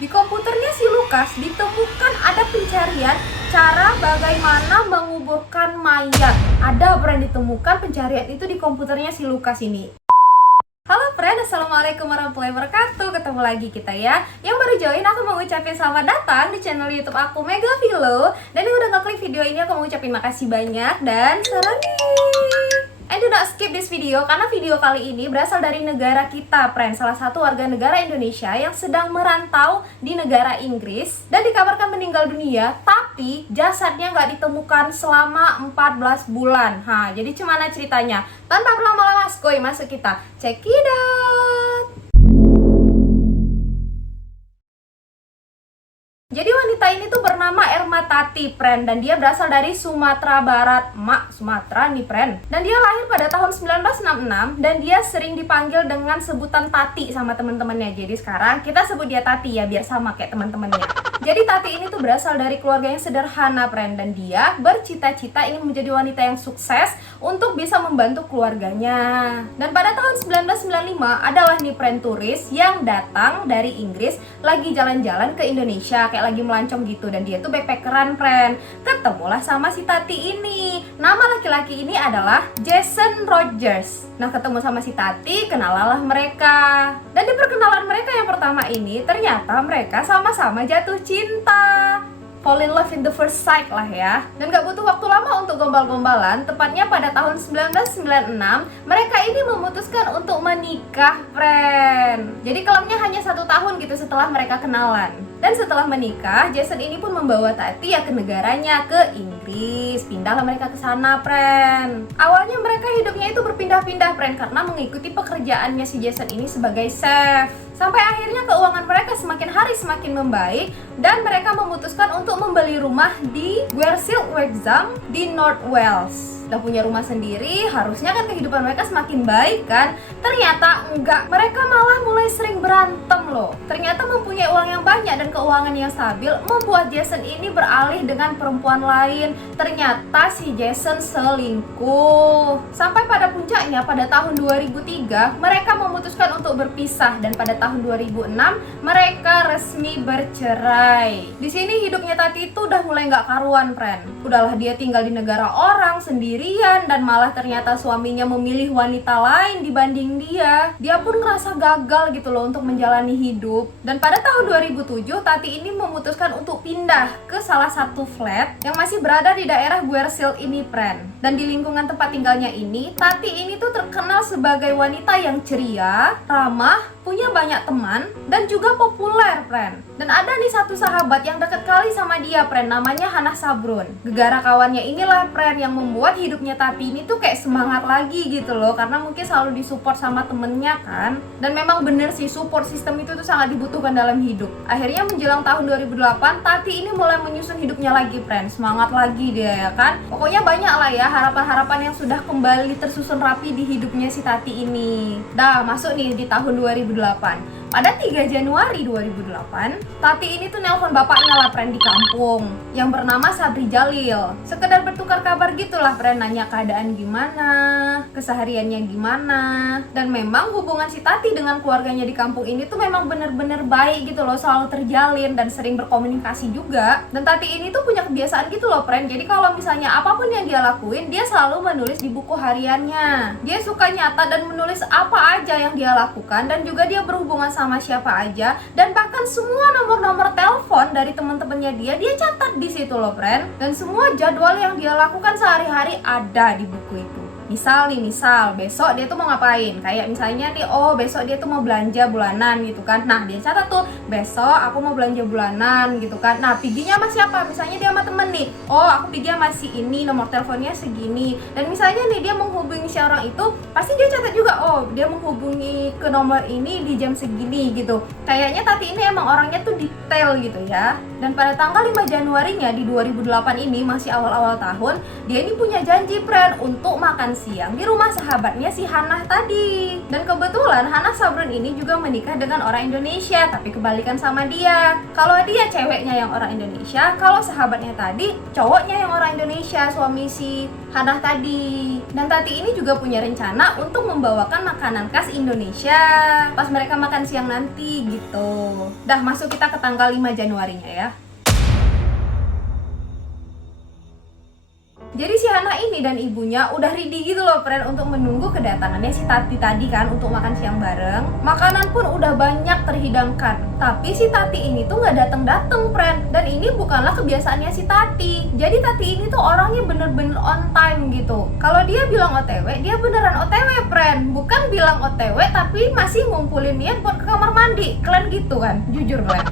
Di komputernya si Lukas ditemukan ada pencarian cara bagaimana menguburkan mayat. Ada pernah ditemukan pencarian itu di komputernya si Lukas ini. Halo friend, assalamualaikum warahmatullahi wabarakatuh. Ketemu lagi kita ya. Yang baru join, aku mau ngucapin selamat datang di channel YouTube aku Mega Vilo. Dan yang udah ngeklik video ini, aku mau ngucapin makasih banyak dan serani. And do not skip this video, karena video kali ini berasal dari negara kita, friend. Salah satu warga negara Indonesia yang sedang merantau di negara Inggris dan dikabarkan meninggal dunia, tapi jasadnya nggak ditemukan selama 14 bulan. Jadi gimana ceritanya? Tanpa berlama-lama, skoy, masuk kita check it out. Jadi wanita ini tuh bernama Erma Tati, friend, dan dia berasal dari Sumatera Barat, Sumatera nih, friend. Dan dia lahir pada tahun 1966 dan dia sering dipanggil dengan sebutan Tati sama teman-temannya. Jadi sekarang kita sebut dia Tati ya, biar sama kayak teman-temannya. Jadi Tati ini tuh berasal dari keluarga yang sederhana, friend, dan dia bercita-cita ingin menjadi wanita yang sukses untuk bisa membantu keluarganya. Dan pada tahun 1995 adalah nih, friend, turis yang datang dari Inggris lagi jalan-jalan ke Indonesia, kayak lagi melancong gitu, dan dia tuh backpackeran, friend. Ketemulah sama si Tati ini. Nama laki-laki ini adalah Jason Rogers. Nah, ketemu sama si Tati, kenalalah mereka. Dan di perkenalan mereka yang pertama ini, ternyata mereka sama-sama jatuh cinta. Fall in love in the first sight lah ya. Dan gak butuh waktu lama untuk gombal-gombalan. Tepatnya pada tahun 1996 mereka ini memutuskan untuk menikah, friend. Jadi kelamnya hanya 1 tahun gitu setelah mereka kenalan. Dan setelah menikah, Jason ini pun membawa Tati ya ke negaranya, ke Inggris. Pindahlah mereka ke sana, friend. Awalnya mereka hidupnya itu berpindah-pindah, friend, karena mengikuti pekerjaannya si Jason ini sebagai chef. Sampai akhirnya keuangan mereka semakin hari semakin membaik dan mereka memutuskan untuk membeli rumah di Guernsey, Wrexham di North Wales. Udah punya rumah sendiri, harusnya kan kehidupan mereka semakin baik kan? Ternyata enggak, mereka malah mulai sering berantem loh. Ternyata mempunyai uang yang banyak dan keuangan yang stabil membuat Jason ini beralih dengan perempuan lain. Ternyata si Jason selingkuh. Sampai pada puncaknya pada tahun 2003 mereka memutuskan untuk berpisah, dan pada tahun 2006 mereka resmi bercerai. Di sini hidupnya Tati itu udah mulai nggak karuan, friend. Udahlah dia tinggal di negara orang sendirian, dan malah ternyata suaminya memilih wanita lain dibanding dia. Dia pun ngerasa gagal gitu loh untuk menjalani hidup. Dan pada tahun 2007 Tati ini memutuskan untuk pindah ke salah satu flat yang masih berada di daerah Guernsey ini, friend. Dan di lingkungan tempat tinggalnya ini, Tati ini tuh terkenal sebagai wanita yang ceria, ramah, punya banyak teman, dan juga populer, friend. Dan ada nih satu sahabat yang deket kali sama dia, friend, namanya Hannah Sabrun. Gegara kawannya inilah, friend, yang membuat hidupnya Tati ini tuh kayak semangat lagi gitu loh, karena mungkin selalu disupport sama temennya kan. Dan memang bener sih, support system itu tuh sangat dibutuhkan dalam hidup. Akhirnya menjelang tahun 2008, Tati ini mulai menyusun hidupnya lagi, friend. Semangat lagi dia ya kan. Pokoknya banyak lah ya harapan-harapan yang sudah kembali tersusun rapi di hidupnya si Tati ini. Dah masuk nih di tahun 2008. Pada 3 Januari 2008, Tati ini tuh nelpon bapaknya lah, friend, di kampung yang bernama Sabri Jalil. Sekedar bertukar kabar gitulah, friend, nanya keadaan gimana, kesehariannya gimana. Dan memang hubungan si Tati dengan keluarganya di kampung ini tuh memang bener-bener baik gitu loh, selalu terjalin dan sering berkomunikasi juga. Dan Tati ini tuh punya kebiasaan gitu loh, friend. Jadi kalau misalnya apapun yang dia lakuin, dia selalu menulis di buku hariannya. Dia suka nyata dan menulis apa aja yang dia lakukan, dan juga dia berhubungan sama siapa aja, dan bahkan semua nomor-nomor telepon dari teman-temannya dia catat di situ loh, friend. Dan semua jadwal yang dia lakukan sehari-hari ada di buku itu. Misal besok dia tuh mau ngapain. Kayak misalnya nih, besok dia tuh mau belanja bulanan gitu kan. Nah, dia catat tuh, besok aku mau belanja bulanan gitu kan. Nah, perginya sama siapa? Misalnya dia sama temen nih. Aku pergi sama si ini, nomor teleponnya segini. Dan misalnya nih dia menghubungi si orang itu, pasti dia catat juga, dia menghubungi ke nomor ini di jam segini gitu. Kayaknya Tati ini emang orangnya tuh detail gitu ya. Dan pada tanggal 5 Januarinya di 2008 ini, masih awal-awal tahun, dia ini punya janji, friend, untuk makan siang di rumah sahabatnya si Hannah tadi. Dan kebetulan Hannah Sabrun ini juga menikah dengan orang Indonesia, tapi kebalikan sama dia. Kalau dia ceweknya yang orang Indonesia, kalau sahabatnya tadi cowoknya yang orang Indonesia, suami si Hannah tadi. Dan Tati ini juga punya rencana untuk membawakan makanan khas Indonesia pas mereka makan siang nanti gitu. Dah masuk kita ke tanggal 5 Januarinya ya. Jadi si Hannah ini dan ibunya udah ready gitu loh friend untuk menunggu kedatangannya si Tati tadi kan untuk makan siang bareng. Makanan pun udah banyak terhidangkan. Tapi si Tati ini tuh nggak dateng friend. Dan ini bukanlah kebiasaannya si Tati. Jadi Tati ini tuh orangnya bener-bener on time gitu. Kalau dia bilang OTW, dia beneran OTW friend. Bukan bilang OTW tapi masih ngumpulin niat buat ke kamar mandi. Kalian gitu kan? Jujur kalian.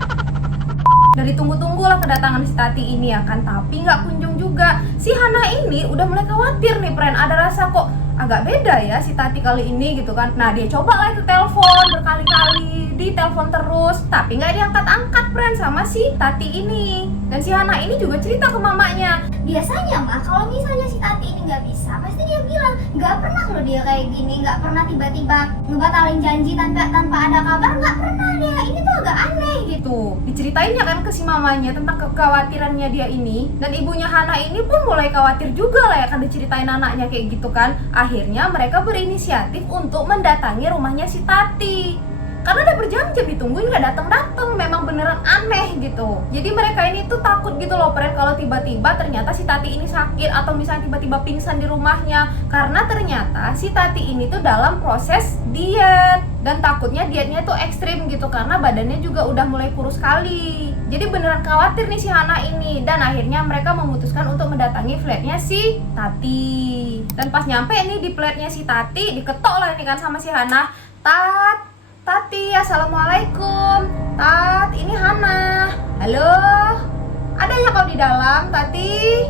Dari tunggu-tunggu lah kedatangan si Tati ini ya kan, tapi nggak kunjung juga. Si Hannah ini udah mulai khawatir nih friend, ada rasa kok agak beda ya si Tati kali ini gitu kan. Nah dia coba lah itu telepon berkali-kali, di telepon terus, tapi nggak diangkat-angkat friend sama si Tati ini. Dan si Hannah ini juga cerita ke mamanya. Biasanya mah kalau misalnya si Tati ini nggak bisa, pasti dia bilang nggak pernah loh dia kayak gini, nggak pernah tiba-tiba ngebatalin janji tanpa ada kabar, nggak pernah dia. Ini tuh agak aneh gitu. Diceritainnya kan ke si mamanya tentang kekhawatirannya dia ini. Dan ibunya Hannah ini pun mulai khawatir juga lah ya kan diceritain anaknya kayak gitu kan. Akhirnya mereka berinisiatif untuk mendatangi rumahnya si Tati. Karena udah berjam-jam ditungguin gak datang-datang, memang beneran aneh gitu. Jadi mereka ini tuh takut gitu loh friend kalau tiba-tiba ternyata si Tati ini sakit atau misalnya tiba-tiba pingsan di rumahnya. Karena ternyata si Tati ini tuh dalam proses diet. Dan takutnya dietnya tuh ekstrim gitu karena badannya juga udah mulai kurus sekali. Jadi beneran khawatir nih si Hannah ini. Dan akhirnya mereka memutuskan untuk mendatangi flatnya si Tati. Dan pas nyampe nih di flatnya si Tati, diketok lah ini kan sama si Hannah. Tati, assalamualaikum. Tat, ini Hannah. Halo, ada yang kau di dalam, Tati?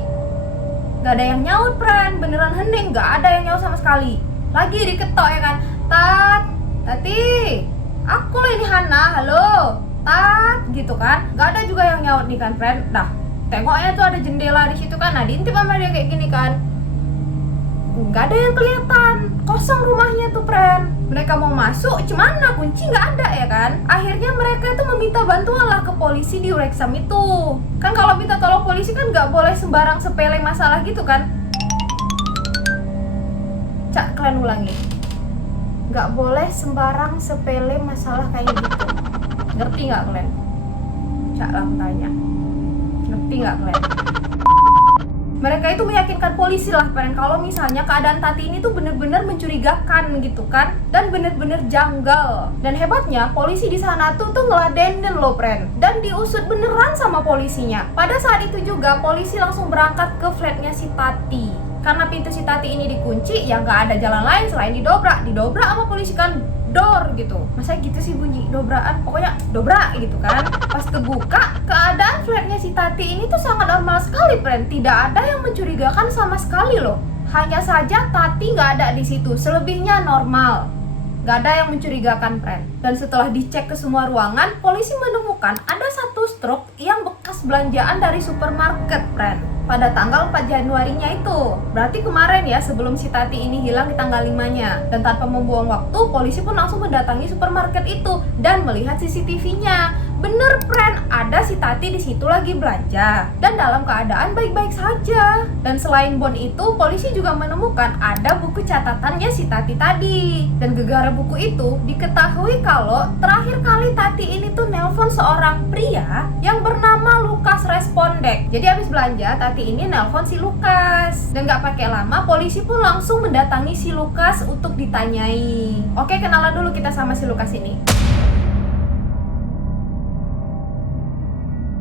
Gak ada yang nyaut, friend. Beneran hening, gak ada yang nyaut sama sekali. Lagi diketok ya kan. Tati, aku loh ini Hannah. Halo, Tat, gitu kan. Gak ada juga yang nyaut nih kan, friend. Nah, tengoknya tuh ada jendela di situ kan. Nah, diintip sama dia kayak gini kan. Gak ada yang kelihatan, kosong rumahnya tuh friend. Mereka mau masuk, cuman kunci nggak ada ya kan. Akhirnya mereka itu meminta bantuan lah ke polisi di Wrexham itu. Kan kalau minta tolong polisi kan nggak boleh sembarang sepele masalah gitu kan. Cak, kalian ulangi. Nggak boleh sembarang sepele masalah kayak gitu. Ngerti nggak kalian? Cak lah tanya. Ngerti nggak kalian? Mereka itu meyakinkan polisi lah friend kalau misalnya keadaan Tati ini tuh bener-bener mencurigakan gitu kan, dan bener-bener janggal. Dan hebatnya polisi di sana tuh ngeladenin loh friend, dan diusut beneran sama polisinya. Pada saat itu juga polisi langsung berangkat ke flatnya si Tati. Karena pintu si Tati ini dikunci, ya nggak ada jalan lain selain didobrak sama polisi kan. Dor gitu, masa gitu sih bunyi dobrakan, pokoknya dobrak gitu kan. Pas kebuka, keadaan flatnya si Tati ini tuh sangat normal sekali friend, tidak ada yang mencurigakan sama sekali loh. Hanya saja Tati nggak ada di situ, selebihnya normal, nggak ada yang mencurigakan friend. Dan setelah dicek ke semua ruangan, polisi menemukan ada satu struk yang bekas belanjaan dari supermarket friend. Pada tanggal 4 Januarinya itu. Berarti kemarin ya, sebelum si Tati ini hilang di tanggal 5-nya. Dan tanpa membuang waktu, polisi pun langsung mendatangi supermarket itu dan melihat CCTV-nya. Bener friend, ada si Tati di situ lagi belanja dan dalam keadaan baik-baik saja. Dan selain bon itu, polisi juga menemukan ada buku catatannya si Tati tadi. Dan gegara buku itu diketahui kalau terakhir kali Tati ini tuh nelpon seorang pria yang bernama Lukas Respondek. Jadi habis belanja, Tati ini nelpon si Lukas. Dan gak pakai lama, polisi pun langsung mendatangi si Lukas untuk ditanyai. Oke, kenalan dulu kita sama si Lukas ini.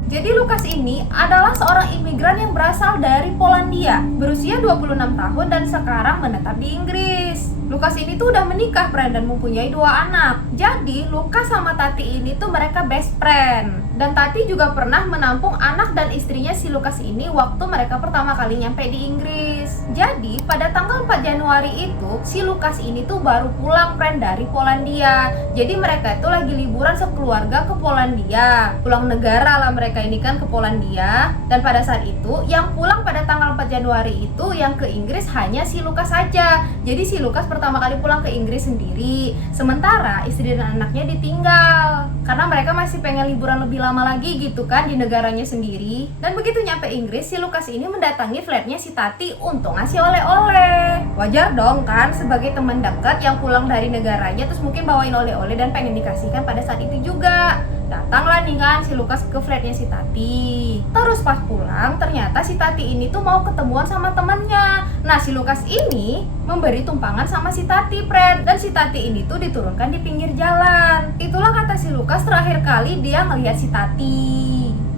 Jadi Lukas ini adalah seorang imigran yang berasal dari Polandia, berusia 26 tahun dan sekarang menetap di Inggris. Lukas ini tuh udah menikah friend dan mempunyai 2 anak. Jadi Lukas sama Tati ini tuh mereka best friend. Dan Tati juga pernah menampung anak dan istrinya si Lukas ini waktu mereka pertama kali nyampe di Inggris. Jadi pada tanggal 4 Januari itu si Lukas ini tuh baru pulang friend dari Polandia. Jadi mereka itu lagi liburan sekeluarga ke Polandia, pulang negara lah mereka ini kan ke Polandia. Dan pada saat itu yang pulang pada tanggal 4 Januari itu yang ke Inggris hanya si Lukas saja. Jadi si Lukas pertama kali pulang ke Inggris sendiri, sementara istri dan anaknya ditinggal karena mereka masih pengen liburan lebih lama lagi gitu kan di negaranya sendiri. Dan begitu nyampe Inggris, si Lukas ini mendatangi flatnya si Tati untuk ngasih oleh-oleh. Wajar dong kan sebagai teman dekat yang pulang dari negaranya terus mungkin bawain oleh-oleh dan pengen dikasihkan pada saat itu juga. Datanglah nih kan si Lukas ke flatnya si Tati. Terus pas pulang ternyata si Tati ini tuh mau ketemuan sama temannya. Nah si Lukas ini memberi tumpangan sama si Tati friend. Dan si Tati ini tuh diturunkan di pinggir jalan. Itulah kata si Lukas terakhir kali dia ngelihat si Tati.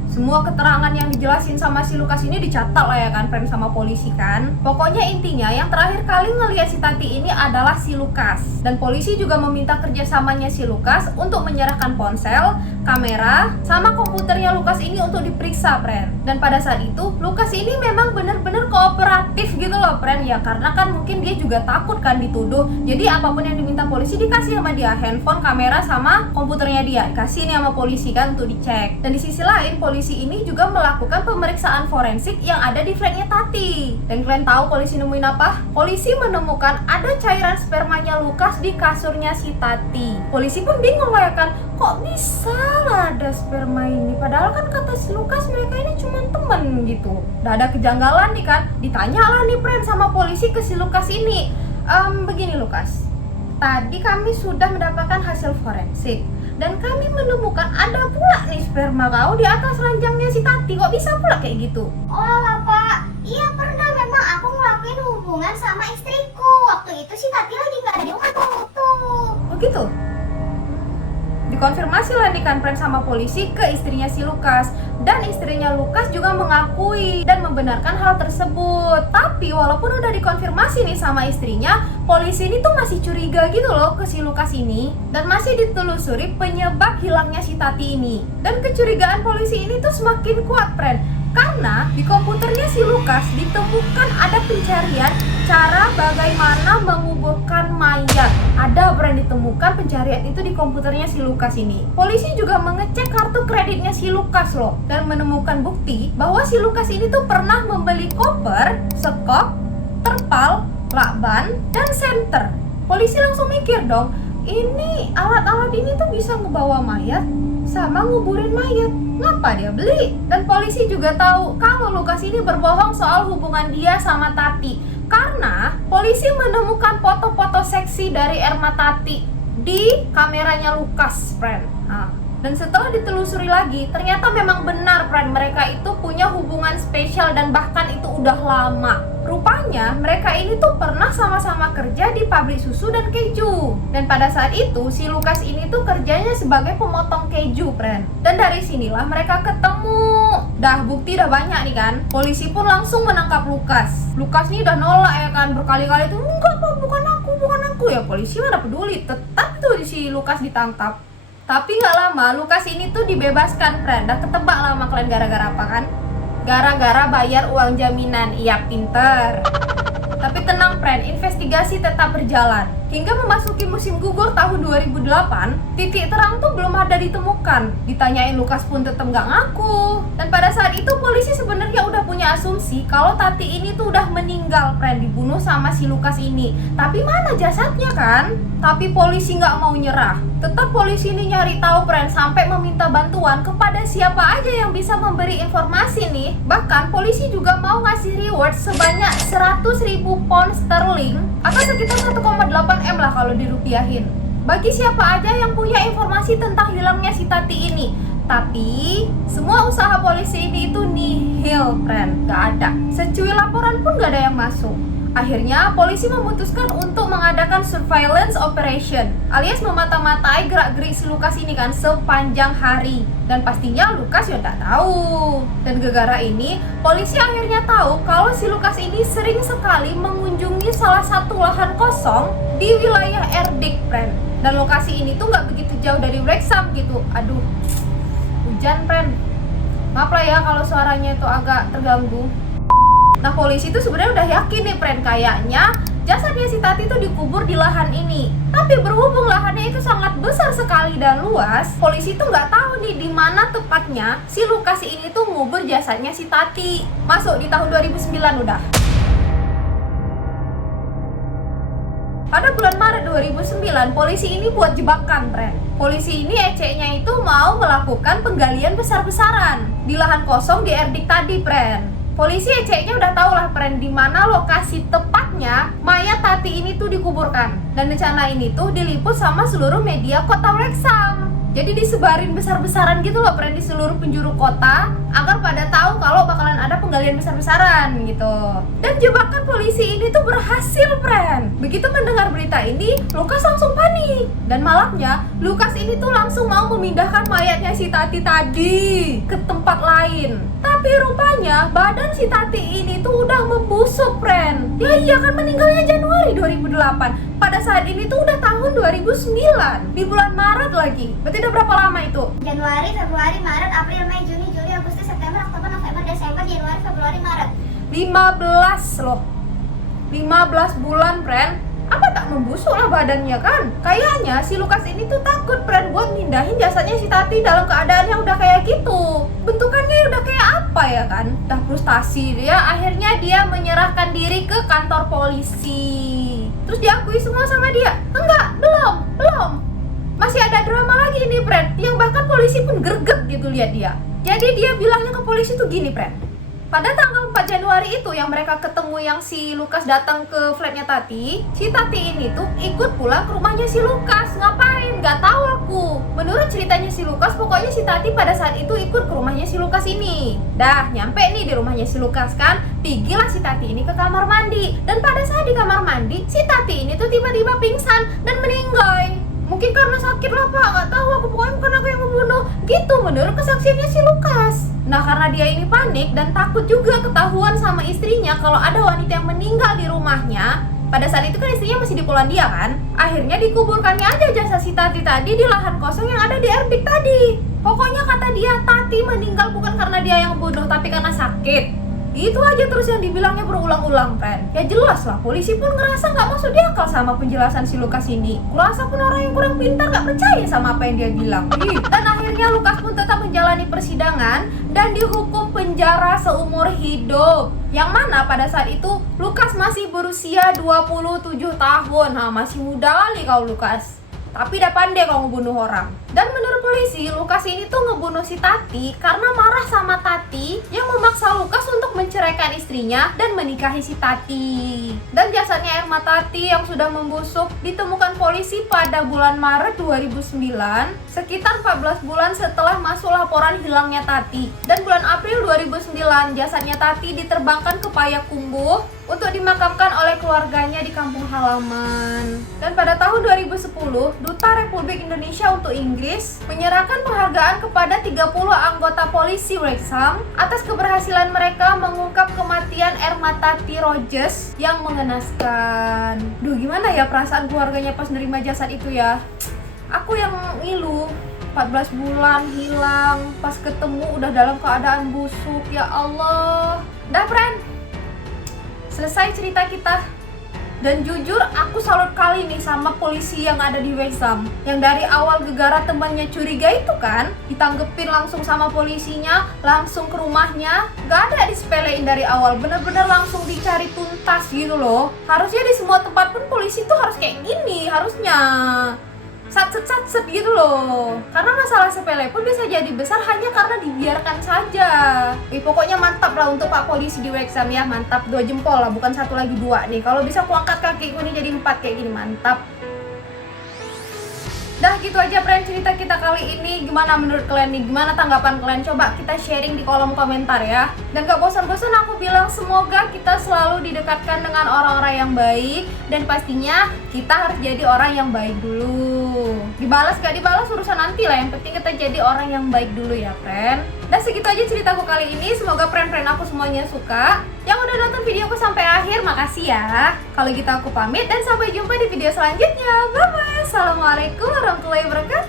Semua keterangan yang dijelasin sama si Lukas ini dicatat lah ya kan friend sama polisi kan. Pokoknya intinya yang terakhir kali ngelihat si Tati ini adalah si Lukas. Dan polisi juga meminta kerjasamanya si Lukas untuk menyerahkan ponsel, kamera, sama komputernya Lukas ini untuk diperiksa friend. Dan pada saat itu Lukas ini memang bener-bener kooperatif gitu loh friend ya. Karena kan mungkin dia juga takut kan dituduh. Jadi apapun yang diminta polisi dikasih sama dia, handphone, kamera, sama komputernya dia dikasih nih sama polisi kan untuk dicek. Dan di sisi lain polisi ini juga melakukan pemeriksaan forensik yang ada di flatnya Tati. Dan kalian tahu polisi nemuin apa? Polisi menemukan ada cairan spermanya Lukas di kasurnya si Tati. Polisi pun bingung lah ya kan, kok bisa lah ada sperma ini? Padahal kan kata si Lukas mereka ini cuma temen gitu. Udah ada kejanggalan nih kan. Ditanya lah nih friend sama polisi ke si Lukas ini. Begini Lukas, tadi kami sudah mendapatkan hasil forensik dan kami menemukan ada pula nih sperma kau di atas ranjangnya si Tati. Kok bisa pula kayak gitu? Oh lah pak, iya pernah memang aku ngelakuin hubungan sama istriku. Waktu itu si Tati lagi gak ada di rumah tuh. Oh gitu? Dikonfirmasi lah nih kan friend sama polisi ke istrinya si Lukas. Dan istrinya Lukas juga mengakui dan membenarkan hal tersebut. Tapi walaupun udah dikonfirmasi nih sama istrinya, polisi ini tuh masih curiga gitu loh ke si Lukas ini. Dan masih ditelusuri penyebab hilangnya si Tati ini. Dan kecurigaan polisi ini tuh semakin kuat friend. Karena di komputernya si Lukas ditemukan ada pencarian cara bagaimana menguburkan mayat. Ada friend ditemukan pencarian itu di komputernya si Lukas ini. Polisi juga mengecek kartu kreditnya si Lukas loh. Dan menemukan bukti bahwa si Lukas ini tuh pernah membeli koper, sekop, terpal, lakban, dan senter. Polisi langsung mikir dong, ini alat-alat ini tuh bisa ngebawa mayat sama nguburin mayat. Ngapa dia beli? Dan polisi juga tahu kalau Lukas ini berbohong soal hubungan dia sama Tati. Karena polisi menemukan foto-foto seksi dari Erma Tati di kameranya Lukas, friend. Dan setelah ditelusuri lagi, ternyata memang benar friend, mereka itu punya hubungan spesial dan bahkan itu udah lama. Rupanya mereka ini tuh pernah sama-sama kerja di pabrik susu dan keju. Dan pada saat itu si Lukas ini tuh kerjanya sebagai pemotong keju friend. Dan dari sinilah mereka ketemu. Dah bukti udah banyak nih kan. Polisi pun langsung menangkap Lukas. Lukas nih udah nolak ya kan, berkali-kali tuh enggak Pak, bukan aku. Ya polisi mana peduli, tetap tuh si Lukas ditangkap. Tapi gak lama Lukas ini tuh dibebaskan friend. Dan ketebak lah sama kalian gara-gara apa kan? Gara-gara bayar uang jaminan. Iya pinter. Tapi tenang friend, investigasi tetap berjalan. Hingga memasuki musim gugur tahun 2008, titik terang tuh belum ada ditemukan. Ditanyain Lukas pun tetap gak ngaku. Dan pada saat itu polisi sebenarnya udah punya asumsi kalau Tati ini tuh udah meninggal friend, dibunuh sama si Lukas ini. Tapi mana jasadnya kan? Tapi polisi gak mau nyerah. Tetap polisi ini nyari tahu friend, sampai meminta bantuan kepada siapa aja yang bisa memberi informasi nih. Bahkan polisi juga mau ngasih reward sebanyak 100.000 pound sterling atau sekitar 1,8 M lah kalau dirupiahin, bagi siapa aja yang punya informasi tentang hilangnya si Tati ini. Tapi semua usaha polisi ini itu nihil friend, gak ada. Secuil laporan pun gak ada yang masuk. Akhirnya polisi memutuskan untuk mengadakan surveillance operation, alias memata-matai gerak-gerik si Lukas ini kan sepanjang hari. Dan pastinya Lukas ya tak tahu. Dan gara-gara ini polisi akhirnya tahu kalau si Lukas ini sering sekali mengunjungi salah satu lahan kosong di wilayah Erdik friend. Dan lokasi ini tuh gak begitu jauh dari Wrexham gitu. Aduh, hujan friend, maaf lah ya kalau suaranya itu agak terganggu. Nah polisi itu sebenarnya udah yakin nih friend, kayaknya jasadnya si Tati itu dikubur di lahan ini. Tapi berhubung lahannya itu sangat besar sekali dan luas, polisi itu nggak tahu nih di mana tepatnya si Lukas ini tuh ngubur jasadnya si Tati. Masuk di tahun 2009 udah. Pada bulan Maret 2009, polisi ini buat jebakan, friend. Polisi ini eceknya itu mau melakukan penggalian besar-besaran di lahan kosong di Erdik tadi, friend. Polisi eceknya udah tahu lah, friend, di mana lokasi tepatnya mayat Tati ini tuh dikuburkan. Dan rencana ini tuh diliput sama seluruh media kota Wrexham. Jadi disebarin besar-besaran gitu loh, friend, di seluruh penjuru kota agar pada tahu kalau bakalan ada penggalian besar-besaran gitu. Dan jebakan polisi ini tuh berhasil, friend. Begitu mendengar berita ini, Lukas langsung panik. Dan malamnya, Lukas ini tuh langsung mau memindahkan mayatnya si Tati tadi ke tempat lain. Tapi rupanya badan si Tati ini tuh udah membusuk, friend. Ya iya kan, meninggalnya Januari 2008. Pada saat ini tuh udah tahun 2009, di bulan Maret lagi. Berarti udah berapa lama itu? Januari, Februari, Maret, April, Mei, Juni, Juli, Agustus, September, Oktober, November, Desember, Januari, Februari, Maret. 15 loh. 15 bulan, friend. Apa tak membusuk lah badannya kan? Kayaknya si Lukas ini tuh takut, friend, buat mindahin jasadnya si Tati dalam keadaan yang udah kayak gitu. Bentukannya udah kayak apa ya kan? Udah frustasi dia, akhirnya dia menyerahkan diri ke kantor polisi. Terus diakui semua sama dia? Enggak, belum. Masih ada drama lagi nih, friend, yang bahkan polisi pun greget gitu lihat dia. Jadi dia bilangnya ke polisi tuh gini, friend. Pada tanggal 4 Januari itu yang mereka ketemu, yang si Lukas datang ke flatnya Tati, si Tati ini tuh ikut pulang ke rumahnya si Lukas. Ngapain? Gak tahu aku. Menurut ceritanya si Lukas, pokoknya si Tati pada saat itu ikut ke rumahnya si Lukas ini. Dah nyampe nih di rumahnya si Lukas kan, pergilah si Tati ini ke kamar mandi. Dan pada saat di kamar mandi, si Tati ini tuh tiba-tiba pingsan dan meninggal. Mungkin karena sakit lah pak, gak tahu aku, pokoknya bukan aku yang membunuh. Gitu menurut kesaksiannya si Lukas. Nah karena dia ini panik dan takut juga ketahuan sama istrinya kalau ada wanita yang meninggal di rumahnya. Pada saat itu kan istrinya masih di Polandia kan. Akhirnya dikuburkannya aja jasad si Tati tadi di lahan kosong yang ada di Erdik tadi. Pokoknya kata dia Tati meninggal bukan karena dia yang bunuh, tapi karena sakit. Itu aja terus yang dibilangnya berulang-ulang, friend. Ya jelas lah, polisi pun ngerasa gak masuk di akal sama penjelasan si Lukas ini. Kurasa pun orang yang kurang pintar gak percaya sama apa yang dia bilang. Dan akhirnya Lukas pun tetap menjalani persidangan dan dihukum penjara seumur hidup. Yang mana pada saat itu Lukas masih berusia 27 tahun. Nah, masih muda kali kau Lukas. Tapi udah pandai kalau ngebunuh orang. Dan menurut polisi, Lukas ini tuh ngebunuh si Tati karena marah sama Tati yang memaksa Lukas untuk menceraikan istrinya dan menikahi si Tati. Dan jasadnya Erma Tati yang sudah membusuk ditemukan polisi pada bulan Maret 2009, sekitar 14 bulan setelah masuk laporan hilangnya Tati. Dan bulan April 2009, jasadnya Tati diterbangkan ke Payakumbuh untuk dimakamkan oleh keluarganya di kampung halaman. Dan pada tahun 2010, Duta Republik Indonesia untuk Inggris menyerahkan penghargaan kepada 30 anggota polisi Wrexham atas keberhasilan mereka mengungkap kematian Erma Tati Rogers yang mengenaskan. Duh, gimana ya perasaan keluarganya pas nerima jasad itu ya? Aku yang ngilu. 14 bulan hilang, pas ketemu udah dalam keadaan busuk. Ya Allah. Dah, friend, selesai cerita kita. Dan jujur aku salut kali nih sama polisi yang ada di Wrexham, yang dari awal Gegara temannya curiga itu kan, ditanggepin langsung sama polisinya, langsung ke rumahnya, gak ada disepelein dari awal, bener-bener langsung dicari tuntas gitu loh. Harusnya di semua tempat pun polisi tuh harus kayak gini, harusnya sat-set gitu loh. Karena masalah sepele pun bisa jadi besar hanya karena dibiarkan saja. Pokoknya mantap lah untuk Pak Polisi di Wrexham ya, mantap, 2 jempol lah, bukan 1 lagi 2 nih. Kalau bisa kuangkat kakiku nih jadi 4 kayak gini, mantap. Dah gitu aja friend cerita kita kali ini. Gimana menurut kalian nih? Gimana tanggapan kalian? Coba kita sharing di kolom komentar ya. Dan gak bosan-bosan aku bilang semoga kita selalu didekatkan dengan orang-orang yang baik. Dan pastinya kita harus jadi orang yang baik dulu. Dibalas gak dibalas urusan nanti lah. Yang penting kita jadi orang yang baik dulu ya friend. Dan segitu aja ceritaku kali ini. Semoga friend-friend aku semuanya suka. Yang udah nonton videoku sampai akhir, makasih ya. Kalau gitu aku pamit dan sampai jumpa di video selanjutnya. Bye-bye. Assalamualaikum warahmatullahi wabarakatuh.